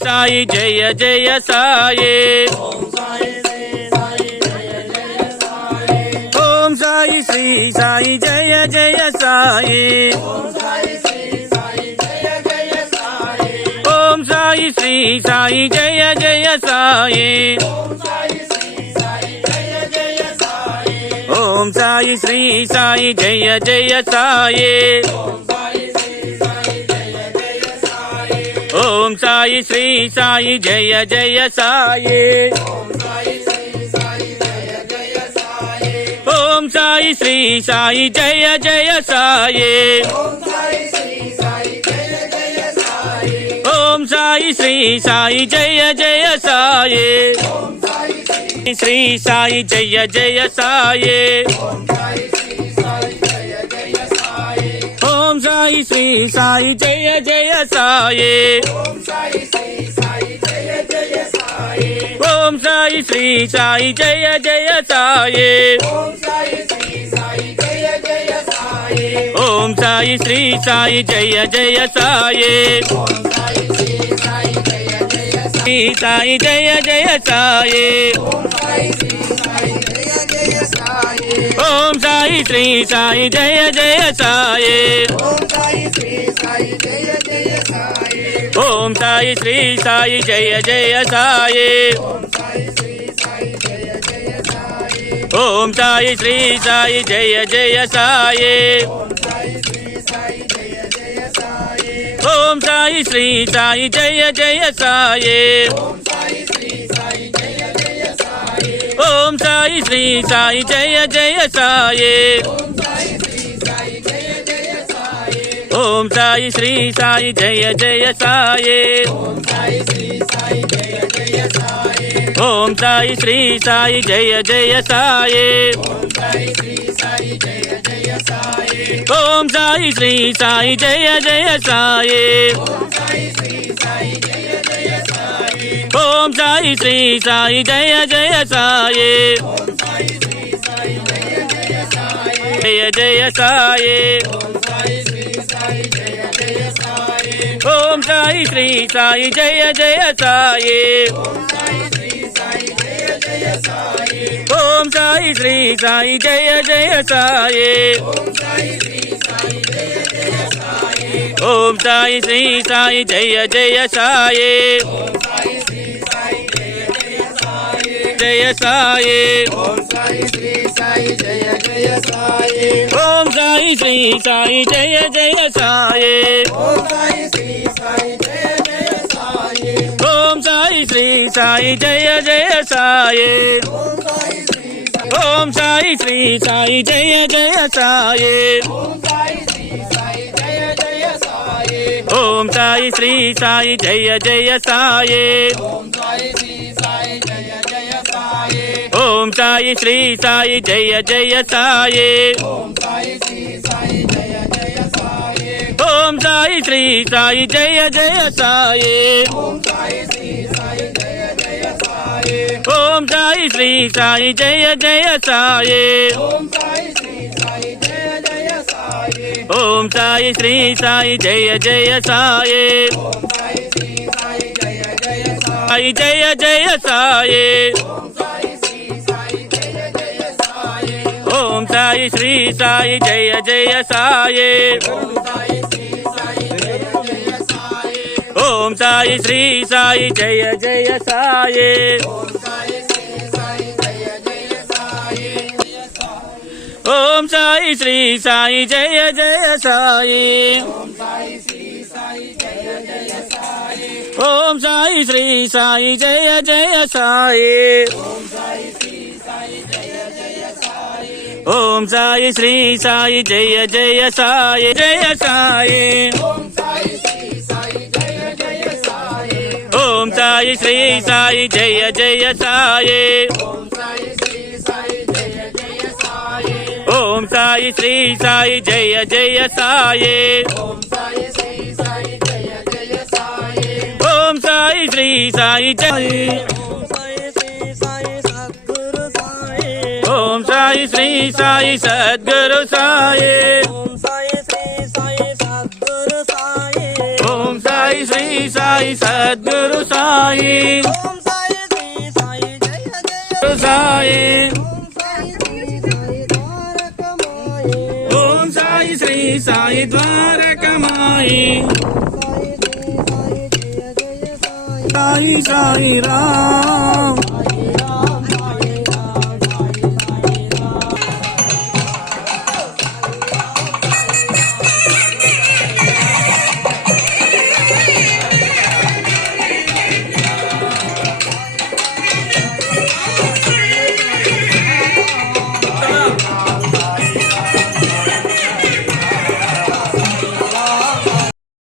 Sai Jaya Jaya Sai Om Sai Shri Sai Jaya Jaya Sai Om Sai Shri Sai Jaya Jaya Sai Om Sai Shri Sai Jaya Jaya Sai Om Sai Shri Sai Jaya Jaya Sai Om Sai Shri Sai Jaya Jaya Sai Om Sai Shri Sai Jaya Jaya Sai Shri Sai Jaya Jaya Sai Om Sai Shri Sai Jaya Jaya Sai Om Sai Shri Sai Jaya Jaya Sai Om Sai Shri Sai Jaya Jaya Sai Shri Sai Jaya Jaya Sai Om Sai Shri Sai Jaya Jaya Sai Om Sai Shri Sai Jaya Jaya Sai Om Sai Shri Sai Jaya Jaya Sai Om Sai Shri Sai Jaya Jaya Sai Om Sai Shri Sai Jaya Jaya Sai Om Sai Shri Sai Jaya Jaya Sai Om Sai Shri Sai Jaya Jaya Sai Om Sai Shri Sai Jaya Jaya Sai Om Sai Shri Sai Jaya Jaya Sai Jaya Jaya Sai Om Sai Shri Sai Jaya Jaya Sai Om Sai Shri Sai Jaya Jaya Sai Om Sai Shri Sai Jaya Jaya Sai Jaya Sai Om Sai Shri Sai Jaya Jaya Sai Om Sai Shri Sai Jaya Jaya Sai Om Sai Shri Sai Jaya Jaya Sai Om Sai Shri Sai Jaya Jaya Sai Om Sai Shri Sai Jaya Jaya Sai Om Sai Shri Sai Jaya Jaya Sai Om Sai Shri Sai Jaya Jaya Sai Om Sai Shri Sai Jaya Jaya Sai Om Sai Shri Sai Jaya Jaya Sai Sai Jaya Jaya Sai Om Sai Shri Sai Jaya Jaya Sai Om Sai Shri Sai Jaya Jaya Sai Om Sai Shri Sai Jaya Jaya Sai Om Sai Shri Sai Jaya Jaya Sai Om Sai Shri Sai Jaya Jaya Sai Jaya Sai Om Sai Shri Sai Jaya Jaya Sai Om Sai Shri Sai Jaya Jaya Sai Om Sai Shri Sai Jaya Om Sai Shri Sai Sadhguru Sai Om Sai Shri Shri Sai Sadhguru Sai Om Sai Shri Sai Jaya Jaya Sai Om Sai Shri Sai Dwarkamai Sai Sai Ram